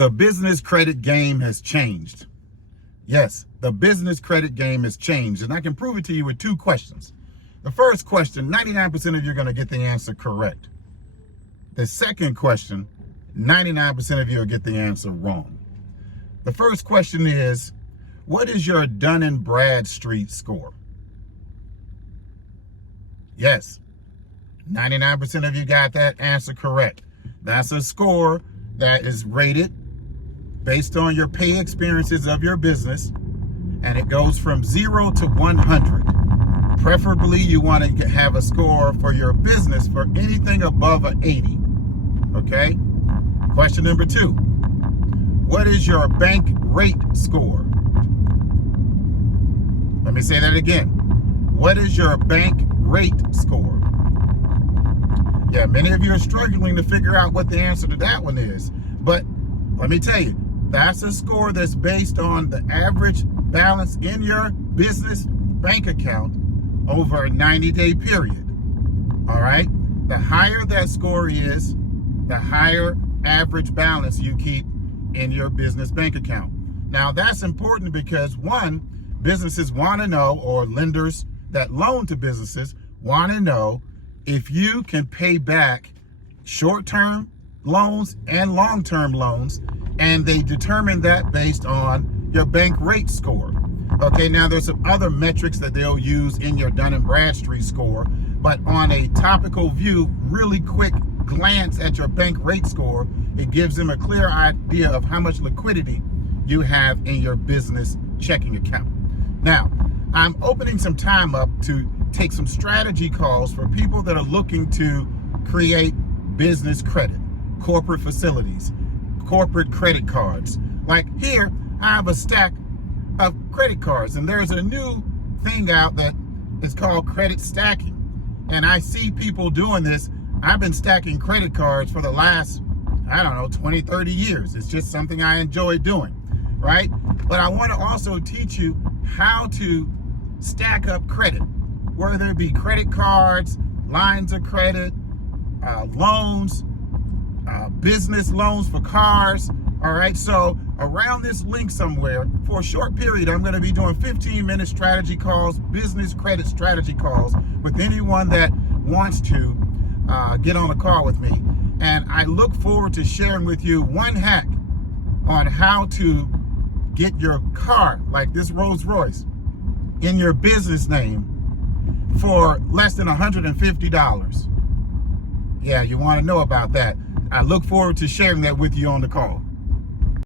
The business credit game has changed. Yes, the business credit game has changed, and I can prove it to you with two questions. The first question, 99% of you are going to get the answer correct. The second question, 99% of you will get the answer wrong. The first question is, what is your Dun & Bradstreet score? Yes, 99% of you got that answer correct. That's a score that is rated based on your pay experiences of your business, and it goes from 0 to 100. Preferably, you want to have a score for your business for anything above an 80. Okay? Question number 2. What is your bank rate score? Let me say that again. What is your bank rate score? Yeah, many of you are struggling to figure out what the answer to that one is. But let me tell you, that's a score that's based on the average balance in your business bank account over a 90-day period. All right? The higher that score is, the higher average balance you keep in your business bank account. Now, that's important because, one, businesses want to know, or lenders that loan to businesses want to know, if you can pay back short-term loans and long-term loans, and they determine that based on your bank rate score. Okay, now there's some other metrics that they'll use in your Dun & Bradstreet score, but on a topical view, really quick glance at your bank rate score, it gives them a clear idea of how much liquidity you have in your business checking account. Now, I'm opening some time up to take some strategy calls for people that are looking to create business credit, corporate facilities, corporate credit cards. Like here, I have a stack of credit cards, and there's a new thing out that is called credit stacking. And I see people doing this. I've been stacking credit cards for the last, 20, 30 years. It's just something I enjoy doing, right? But I want to also teach you how to stack up credit, whether it be credit cards, lines of credit, loans, business loans for cars. All right, so around this link somewhere, for a short period, I'm going to be doing 15-minute strategy calls, business credit strategy calls, with anyone that wants to get on a call with me. And I look forward to sharing with you one hack on how to get your car, like this Rolls Royce, in your business name for less than $150. Yeah, you want to know about that. I look forward to sharing that with you on the call.